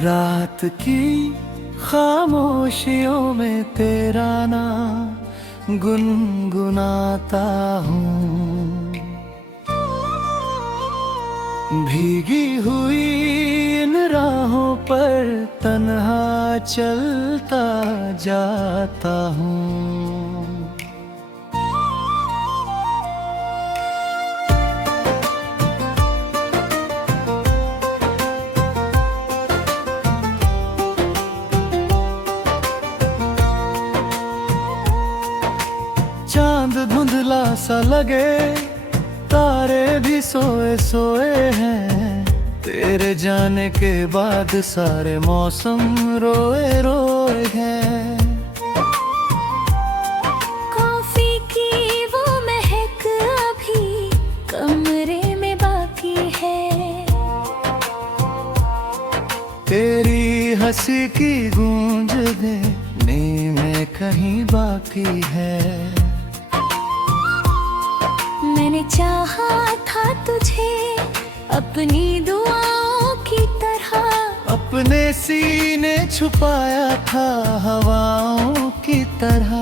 रात की खामोशियों में तेरा नाम गुनगुनाता हूँ। भीगी हुई इन राहों पर तन्हा चलता जाता हूँ। चांद धुंधला सा लगे, तारे भी सोए सोए हैं। तेरे जाने के बाद सारे मौसम रोए रोए हैं। कॉफी की वो महक अभी कमरे में बाकी है। तेरी हंसी की गूंज देने में कहीं बाकी है। मैंने चाहा था तुझे अपनी दुआओं की तरह, अपने सीने छुपाया था हवाओं की तरह।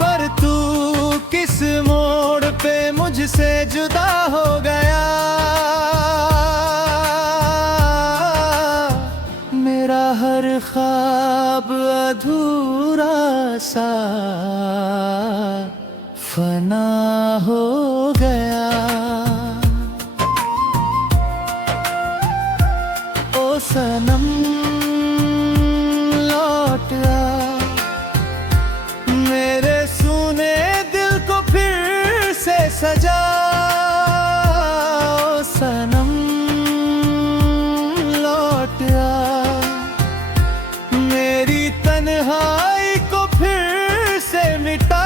पर तू किस मोड़ पे मुझसे जुदा हो गया। मेरा हर ख्वाब अधूरा सा फना हो गया। ओ सनम लौट आ, मेरे सूने दिल को फिर से सजा। ओ सनम लौट आ, मेरी तन्हाई को फिर से मिटा।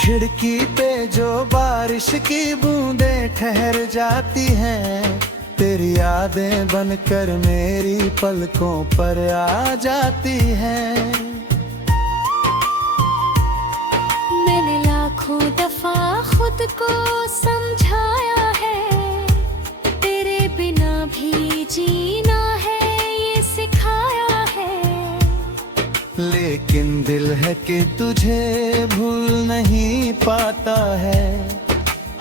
खिड़की पे जो बारिश की बूंदें ठहर जाती हैं, तेरी यादें बनकर मेरी पलकों पर आ जाती हैं। मैंने लाखों दफा खुद को समझाया है, तेरे बिना भी जीना है ये सिखाया है। लेकिन दिल है कि तुझे भूल नहीं पाता है।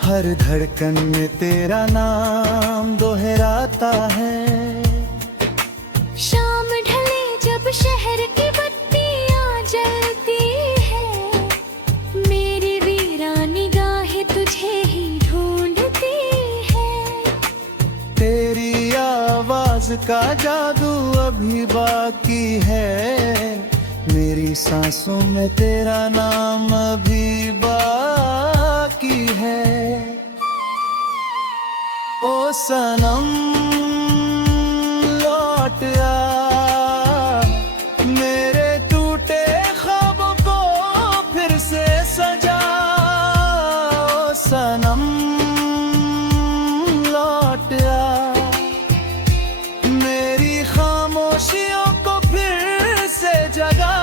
हर धड़कन में तेरा नाम दोहराता है। शाम ढले जब शहर की बत्तियां जलती है, मेरी वीरान निगाहें तुझे ही ढूंढती है। तेरी आवाज का जादू अभी बाकी है, मेरी सांसों में तेरा नाम अभी बाकी है। ओ सनम लौट आ, मेरे टूटे ख्वाबों को फिर से सजा। ओ सनम लौट आ, मेरी खामोशियों को फिर से जगा।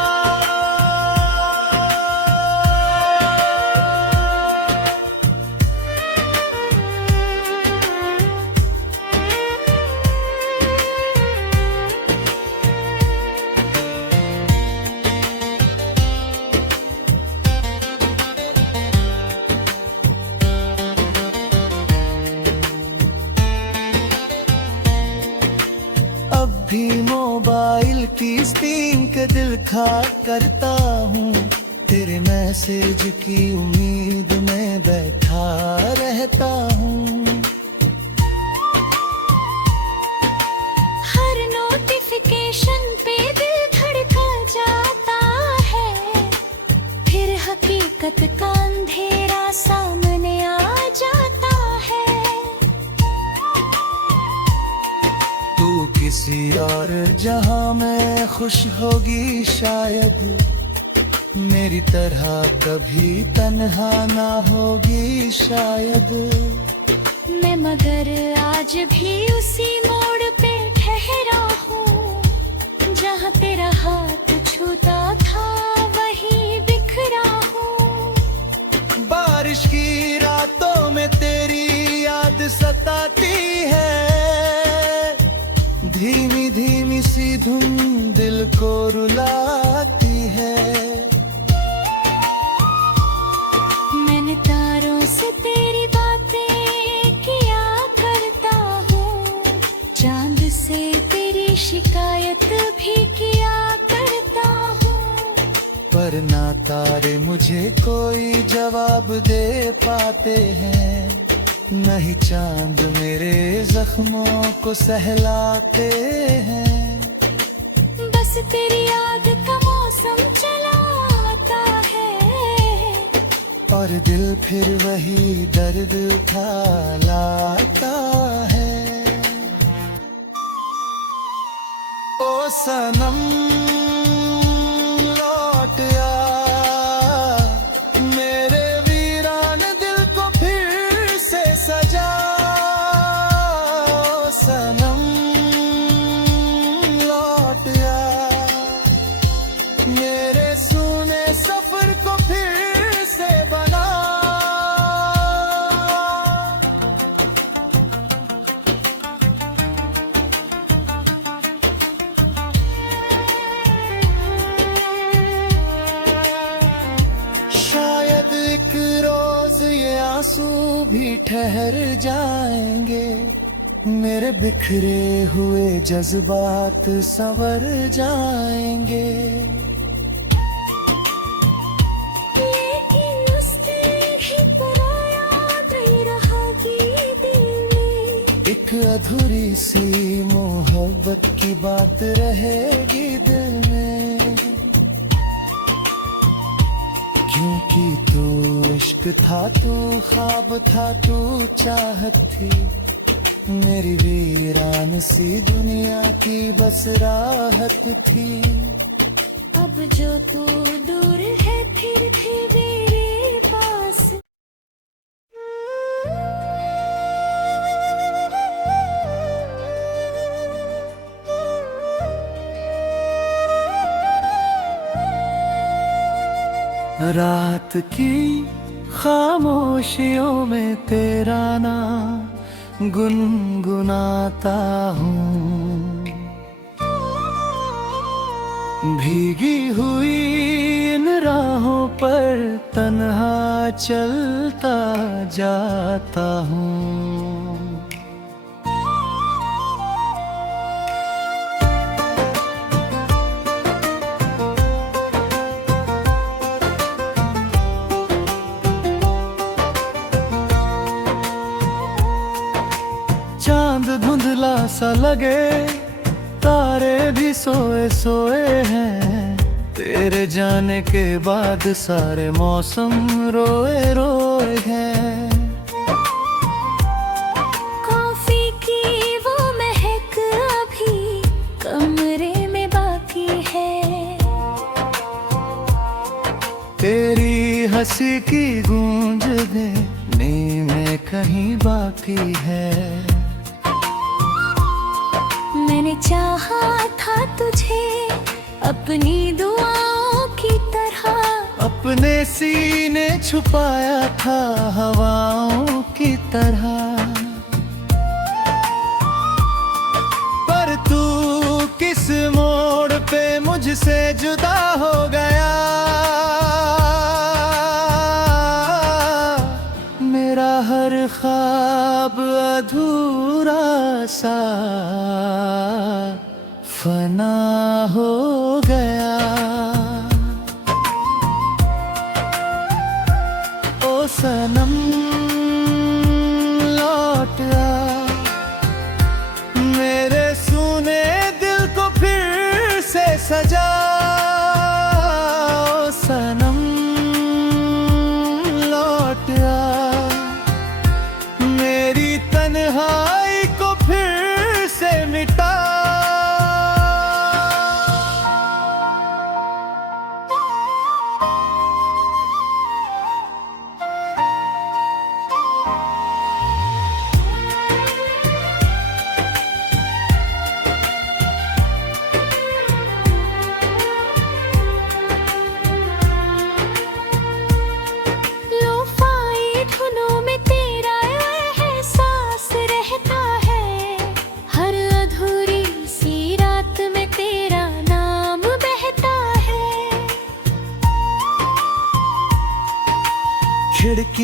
भी मोबाइल की स्क्रीन के दिल खा करता हूँ, तेरे मैसेज की उम्मीद में बैठा रहता हूँ। हर नोटिफिकेशन पे दिल धड़का जाता है, किसी और जहां में खुश होगी शायद, मेरी तरह कभी तन्हा ना होगी शायद। मैं मगर आज भी उसी मोड़ पे ठहरा हूँ, जहाँ तेरा हाथ छूता था वहीं बिखरा हूँ। बारिश की रातों में तेरी याद सताती है, धीमी धीमी सी धुन दिल को रुलाती है। मैंने तारों से तेरी बातें किया करता हूँ, चांद से तेरी शिकायत भी किया करता हूँ। पर ना तारे मुझे कोई जवाब दे पाते हैं, नहीं चांद मेरे जख्मों को सहलाते हैं। बस तेरी याद का मौसम चला आता है, और दिल फिर वही दर्द उठा लाता है। ओ सनम लौट आ, मेरे वीरान दिल को फिर से सजा। ओ सनम लौट आ, मेरे सूने सफर को फिर से बना। शायद एक रोज ये आंसू भी ठहर जाएंगे, मेरे बिखरे हुए जज्बात संवर जाएंगे। लेकिन उस दिन ही याद रहेगी दिल में, एक अधूरी सी मोहब्बत की बात रहेगी दिल में। क्योंकि तू इश्क था, तू ख्वाब था, तू चाहत थी, मेरी वीरान सी दुनिया की बस राहत थी। अब जो तू दूर है फिर भी मेरे पास। रात की खामोशियों में तेरा नाम गुनगुनाता हूँ, भीगी हुई इन राहों पर तन्हा चलता जाता हूँ। चांद धुंधला सा लगे, तारे भी सोए सोए हैं, तेरे जाने के बाद सारे मौसम रोए रोए हैं। कॉफी की वो महक अभी कमरे में बाकी है, तेरी हंसी की गूंज देने में कहीं बाकी है। मैंने चाहा था तुझे अपनी दुआओं की तरह, अपने सीने छुपाया था हवाओं की तरह। पर तू किस मोड़ पे मुझसे जुदा हो गया, मेरा हर ख्वाब अधूरा सा फना हो गया। ओ सनम लौट आ, मेरे सूने दिल को फिर से सजा। ओ सनम लौट आ, मेरी तन्हाई को फिर से मिटा।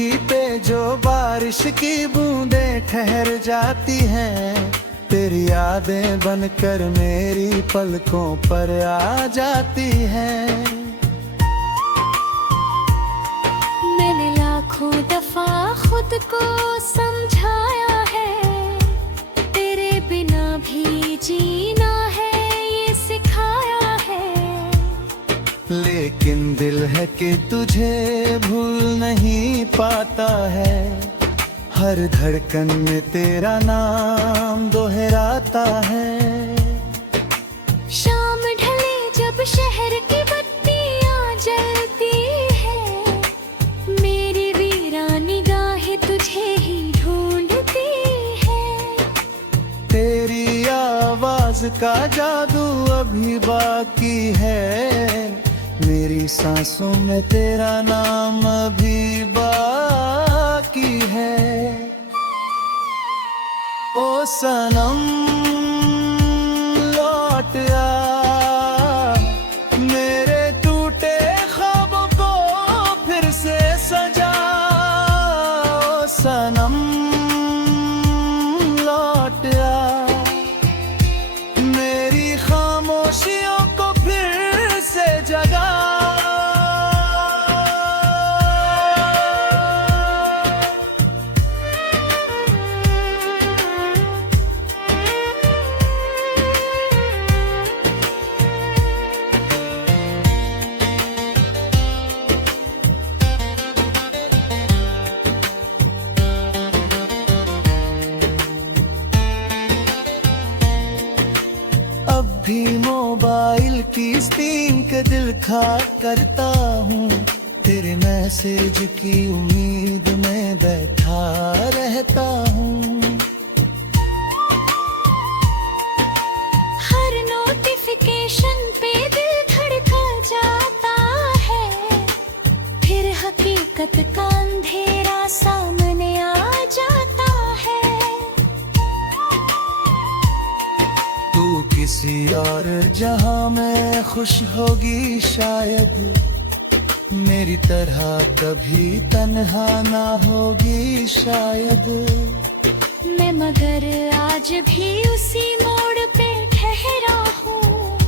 खिड़की पे जो बारिश की बूंदें ठहर जाती हैं, तेरी यादें बनकर मेरी पलकों पर आ जाती हैं। मैंने लाखों दफा खुद को समझाया है, तेरे बिना भी जीना है ये सिखाया है। लेकिन दिल है कि तुझे भूल नहीं पाता है, हर धड़कन में तेरा नाम दोहराता है। शाम ढले जब शहर की बत्तियां जलती है, मेरी वीरान निगाहें तुझे ही ढूंढती है। तेरी आवाज का जादू अभी बाकी है, मेरी सांसों में तेरा नाम अभी बाकी है। ओ सनम लौट आ, मेरे टूटे ख्वाबों को फिर से सजा। ओ सनम लौट आ, मेरी खामोशियों को फिर से जगा। अब भी मोबाइल की स्क्रीन के दिल खा करता हूँ, तेरे मैसेज की उम्मीद में बैठा रहता हूँ। हर नोटिफिकेशन पे दिल धड़का जाता है, फिर हकीकत का अंधेरा सामने आ जाता है। तू किसी और जहां में खुश होगी शायद, मेरी तरह कभी तन्हा ना होगी शायद। मैं मगर आज भी उसी मोड़ पे ठहरा हूँ,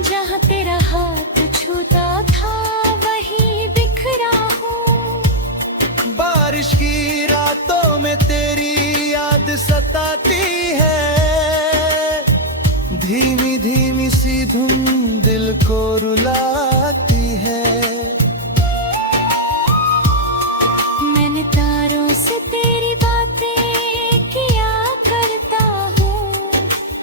जहाँ तेरा हाथ छूता था वहीं बिखरा हूँ। बारिश की रातों में तेरी याद सताती है, धीमी धीमी सी धुन दिल को रुलाती है। मैंने तारों से तेरी बातें किया करता हूँ,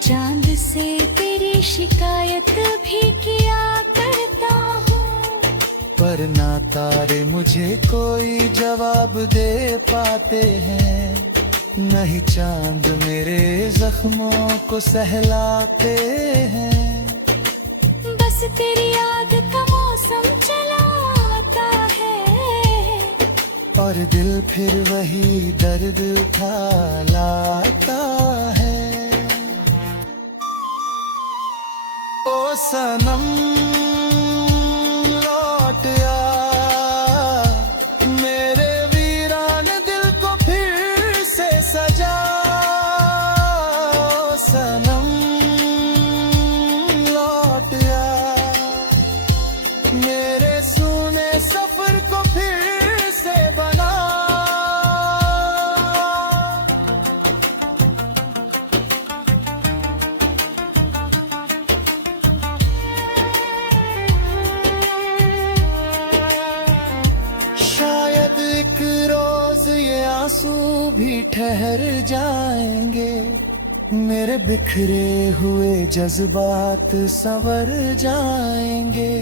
चांद से तेरी शिकायत भी किया करता हूँ। पर ना तारे मुझे कोई जवाब दे पाते हैं, नहीं चांद मेरे जख्मों को सहलाते हैं। बस तेरी याद का मौसम चला आता है, और दिल फिर वही दर्द उठा लाता है। ओ सनम लौट आ, मेरे वीरान दिल को फिर से सजा। ओ सनम लौट आ, मेरे सूने सफर को फिर से बना। शायद एक रोज ये आंसू भी ठहर जाएंगे, मेरे बिखरे हुए जज्बात संवर जाएंगे।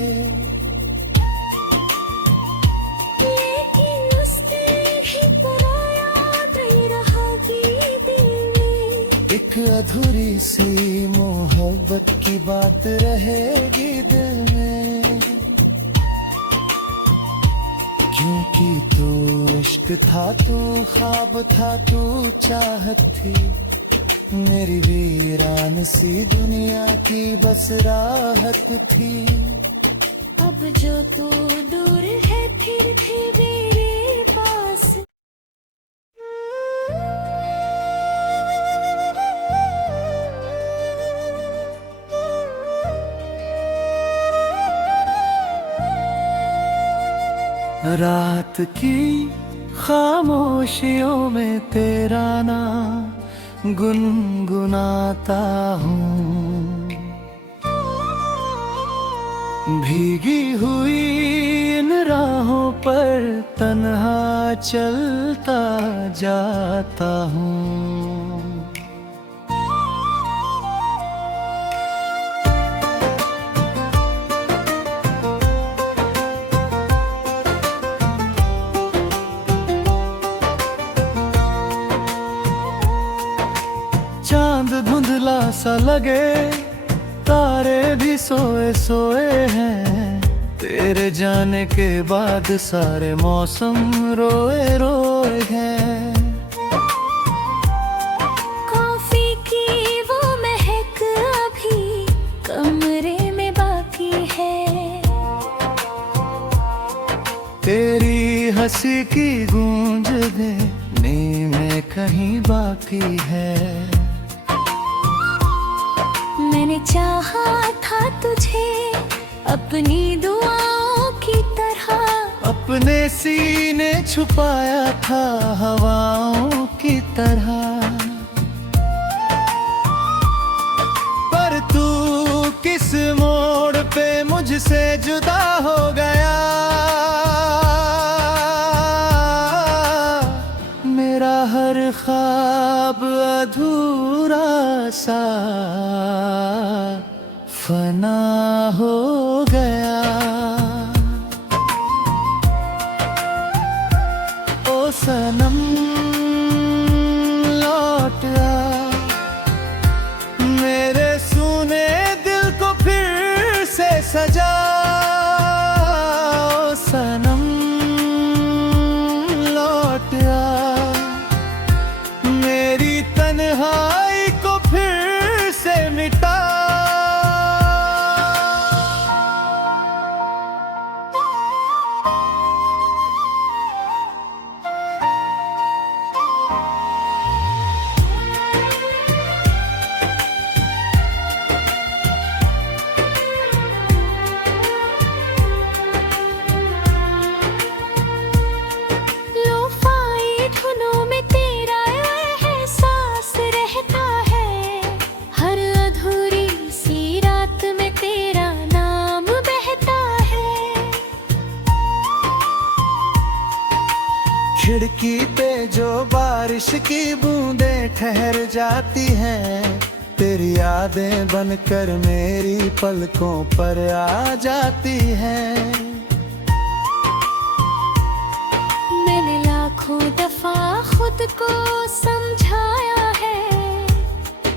लेकिन उस दिन भी तेरा याद ही रहेगी दिल में। एक अधूरी सी मोहब्बत की बात रहेगी दिल में, क्योंकि तू इश्क था, तू ख्वाब था, तू चाहत थी, मेरी वीरान सी दुनिया की बस राहत थी। अब जो तू दूर है फिर भी मेरे पास। रात की खामोशियों में तेरा नाम गुनगुनाता हूँ। भीगी हुई इन राहों पर तन्हा चलता जाता हूँ। चांद धुंधला सा लगे, तारे भी सोए सोए हैं, तेरे जाने के बाद सारे मौसम रोए रोए हैं। कॉफी की वो महक अभी कमरे में बाकी है, तेरी हंसी की गूंज देने में कहीं बाकी है। मैंने चाहा था तुझे अपनी दुआओं की तरह, अपने सीने छुपाया था हवाओं की तरह। पर तू किस मोड़ पे मुझसे जुदा हो गया, मेरा हर ख्वाब अधूरा सा फना हो गया। ओ सनम लौट आ, मेरे सूने दिल को फिर से सजा। ओ सनम लौट आ, मेरी तन्हाई को फिर से मिटा। खिड़की पे जो बारिश की बूंदें ठहर जाती हैं, तेरी यादें बनकर मेरी पलकों पर आ जाती हैं। मैंने लाखों दफा खुद को समझाया है,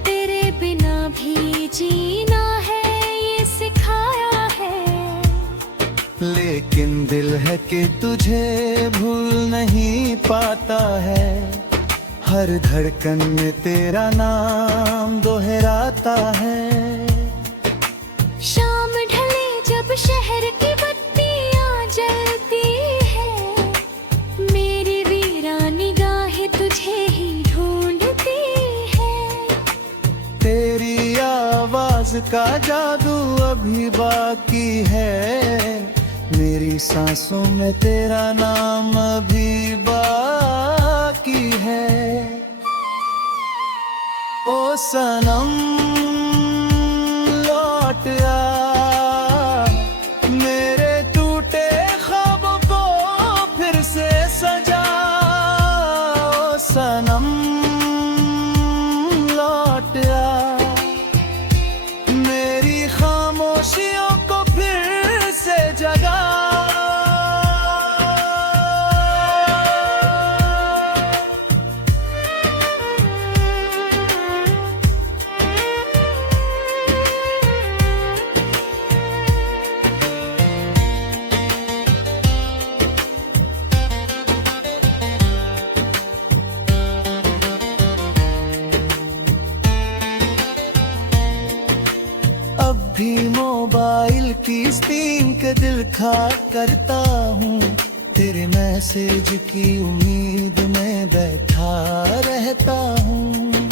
तेरे बिना भी जीना है ये सिखाया है। लेकिन दिल है कि तुझे भूल नहीं पाता है, हर धड़कन में तेरा नाम दोहराता है। शाम ढले जब शहर की बत्तियां जलती है, मेरी वीरान निगाहें तुझे ही ढूंढती है। तेरी आवाज का जादू अभी बाकी है, मेरी सांसों में तेरा नाम अभी बाकी है। ओ सनम लौट आ, मेरे टूटे ख्वाबों को फिर से सजा। ओ सनम लौट आ, मेरी खामोशियों को फिर से जगा। भी मोबाइल की स्क्रीन के दिल खा करता हूँ, तेरे मैसेज की उम्मीद में बैठा रहता हूँ।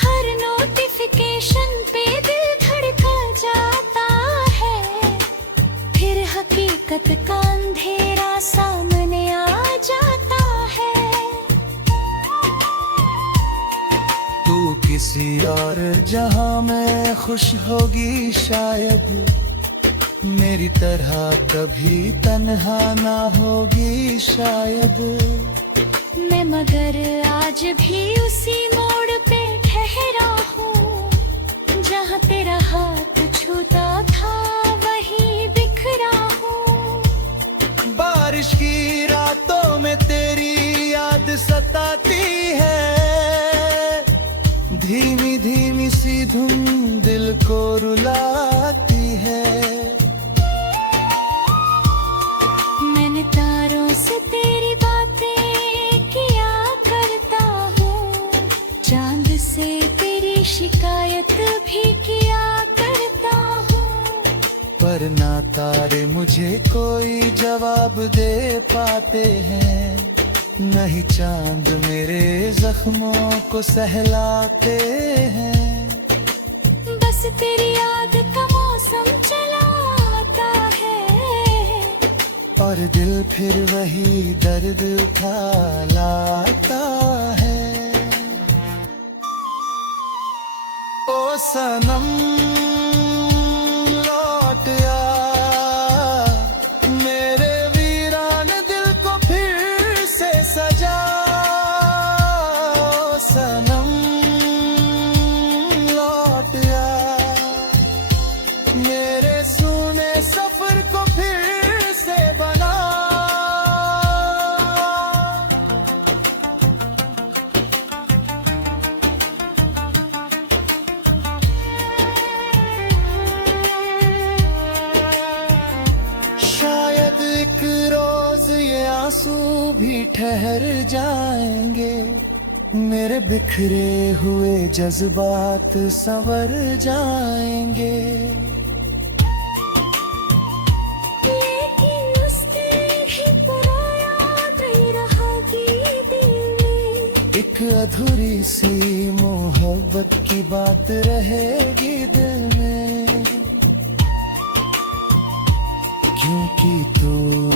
हर नोटिफिकेशन पे दिल धड़का जाता है, का अंधेरा सामने आ जाता है। तू किसी और जहां में खुश होगी शायद, मेरी तरह कभी तन्हा ना होगी शायद। मैं मगर आज भी उसी मोड़ पे ठहरा हूँ, जहाँ तेरा हाथ छूता था वहीं बिखरा हूँ। बारिश की रातों में तेरी याद सताती है, धीमी धीमी सी धुन दिल को रुलाती है। मैंने तारों से तेरी बातें किया करता हूँ, चांद से तेरी शिकायत भी किया करता हूँ। पर ना तारे मुझे कोई जवाब दे पाते हैं, नहीं चांद मेरे जख्मों को सहलाते हैं। बस तेरी याद का मौसम चला आता है, और दिल फिर वही दर्द उठा लाता है। ओ सनम लौट आ, मेरे वीरान दिल को फिर से सजा। ओ सनम लौट आ, मेरे सूने सफर को फिर से बना। शायद एक रोज ये आंसू भी ठहर जाएंगे, मेरे बिखरे हुए जज्बात संवर जाएंगे। लेकिन उस दिन ही तेरा याद रहेगी दिल में। एक अधूरी सी मोहब्बत की बात रहेगी दिल में, क्योंकि तू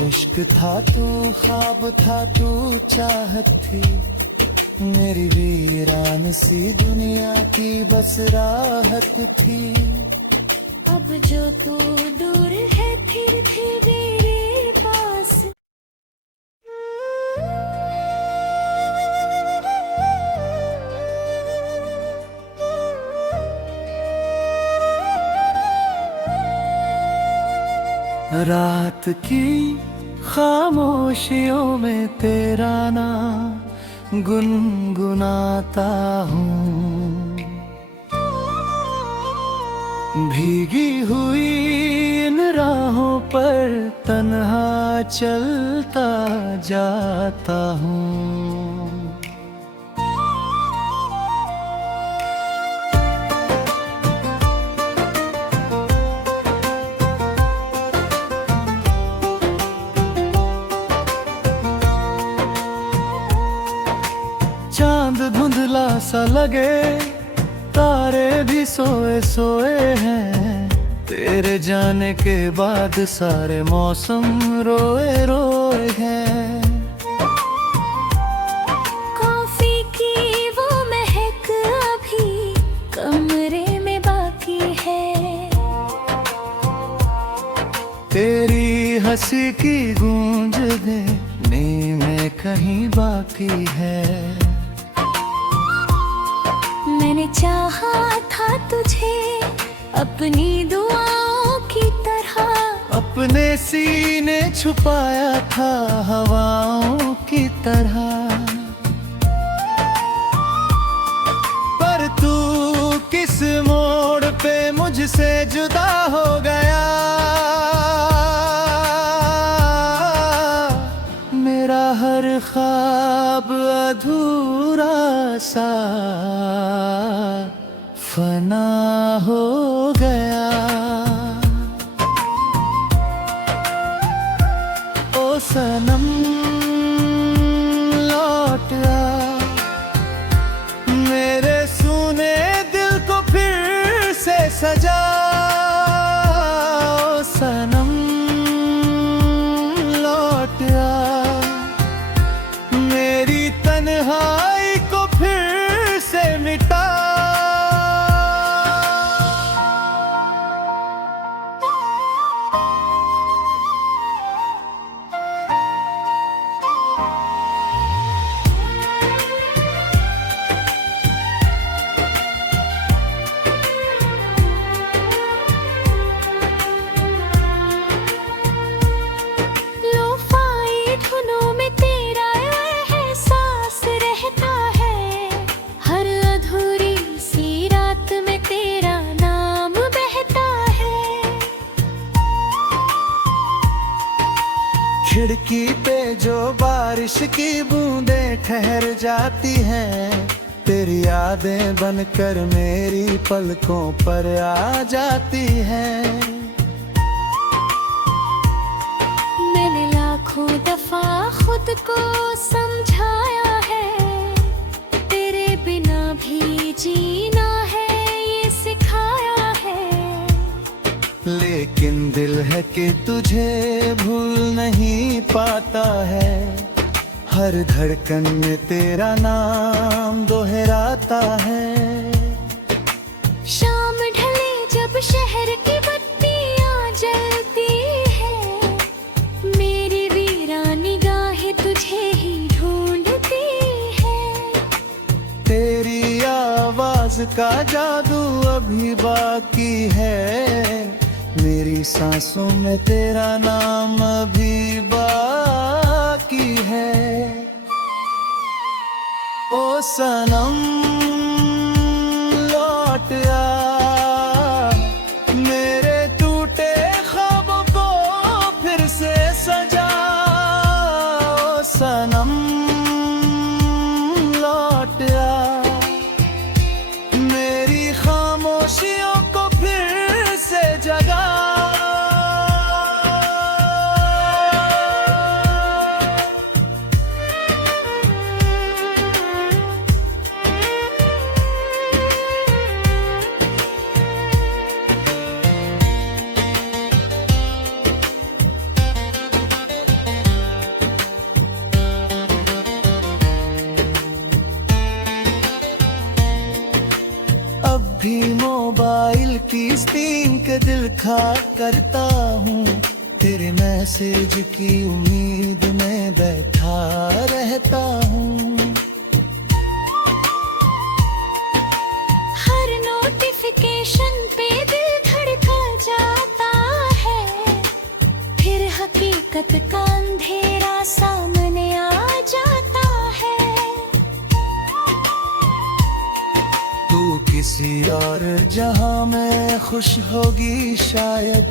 इश्क था, तू ख्वाब था, तू चाहत थी, मेरी वीरान सी दुनिया की बस राहत थी। अब जो तू दूर है फिर भी मेरे पास। रात की खामोशियों में तेरा नाम गुनगुनाता हूँ, भीगी हुई इन राहों पर तन्हा चलता जाता हूँ। चांद धुंधला सा लगे, तारे भी सोए सोए हैं, तेरे जाने के बाद सारे मौसम रोए रोए हैं। कॉफी की वो महक अभी कमरे में बाकी है, तेरी हंसी की गूंज देने में कहीं बाकी है। मैंने चाहा था तुझे अपनी दुआओं की तरह, अपने सीने छुपाया था हवाओं की तरह। पर तू किस मोड़ पे मुझसे जुदा हो गया, मेरा हर ख्वाब अधूरा सा फना हो गया। ओ सनम लौट आ, मेरे सूने दिल को फिर से सजा। ओ सनम खिड़की पे जो बारिश की बूंदें ठहर जाती हैं, तेरी यादें बनकर मेरी पलकों पर आ जाती हैं। मैंने लाखों दफा खुद को समझाया है, तेरे बिना भी जीना है ये सिखाया है। लेकिन दिल है कि तुझे भूल नहीं पाता है, हर धड़कन में तेरा नाम दोहराता है। शाम ढले जब शहर की बत्तियां जलती है, मेरी वीरान निगाहें तुझे ही ढूंढती है। तेरी आवाज का जादू अभी बाकी है, मेरी सांसों में तेरा नाम अभी बाकी है। ओ सनम लौट आ, मेरे टूटे ख्वाबों को फिर से सजा। ओ सनम लौट आ, मेरी खामोशियों को फिर से जगा। अब भी मोबाइल की स्क्रीन के दिल खा करता हूँ, तेरे मैसेज की उम्मीद में बैठा रहता हूँ। हर नोटिफिकेशन पे दिल धड़का जाता है, फिर हकीकत का अंधेरा सामने आ जाता है। तू किसी और जहां में खुश होगी शायद,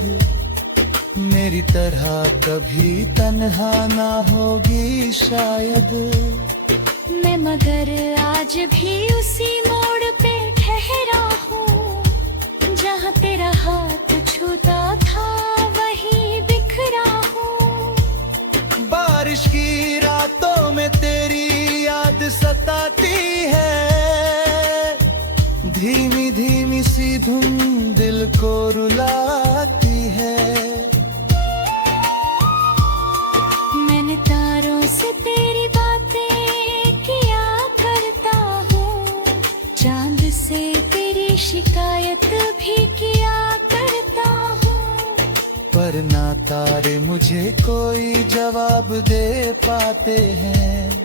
मेरी तरह कभी तन्हा ना होगी शायद। मैं मगर आज भी उसी मोड़ पे ठहरा हूँ, जहाँ तेरा हाथ छूता था वहीं बिखरा हूँ। बारिश की रातों में तेरी याद सताती है, धीमी धीमी सी धुन दिल को रुलाती है। मैंने तारों से तेरी बातें किया करता हूँ, चांद से तेरी शिकायत भी किया करता हूँ। पर ना तारे मुझे कोई जवाब दे पाते हैं,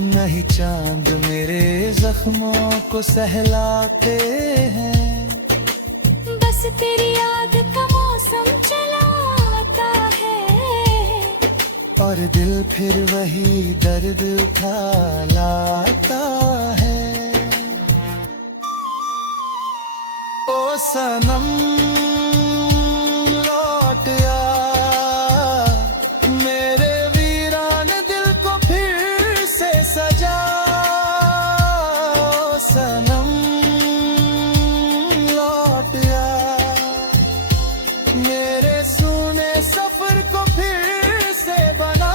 नहीं चांद मेरे जख्मों को सहलाते हैं। बस तेरी याद का मौसम चला आता है, और दिल फिर वही दर्द उठा लाता है। ओ सनम लौट आ, मेरे वीरान दिल को फिर से सजा। ओ सनम लौट आ, मेरे सूने सफर को फिर से बना।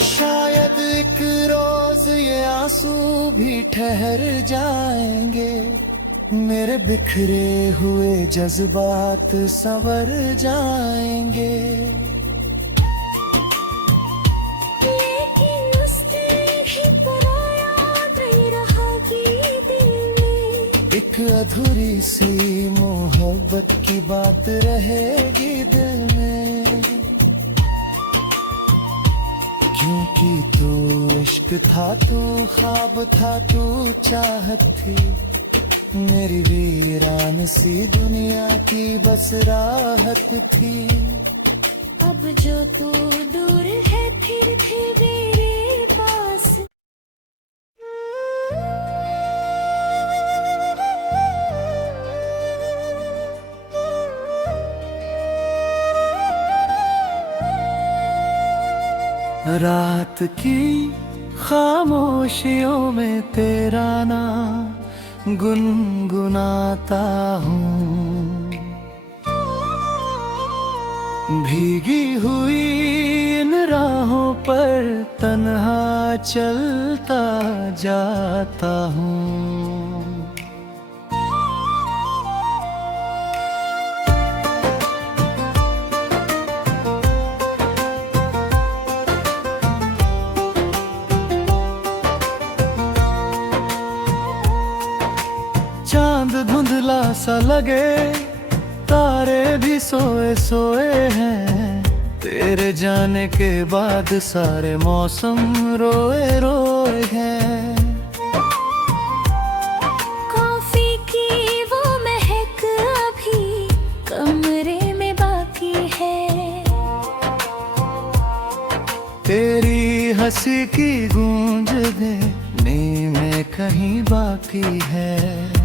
शायद एक रोज ये आंसू भी ठहर जाएंगे, मेरे बिखरे हुए जज्बात संवर जाएंगे। लेकिन उस दिन ही पराया नहीं रहा कि दिल में एक अधूरी सी मोहब्बत की बात रहेगी दिल में, क्योंकि तू इश्क था, तू ख्वाब था, तू चाहत थी, मेरी वीरान सी दुनिया की बस राहत थी। अब जो तू दूर है फिर भी मेरे पास रात की खामोशियों में तेरा नाम गुनगुनाता हूँ। भीगी हुई इन राहों पर तन्हा चलता जाता हूँ। चांद धुंधला सा लगे, तारे भी सोए सोए हैं, तेरे जाने के बाद सारे मौसम रोए रोए हैं। कॉफी की वो महक अभी कमरे में बाकी है, तेरी हंसी की गूंज देने में कहीं बाकी है।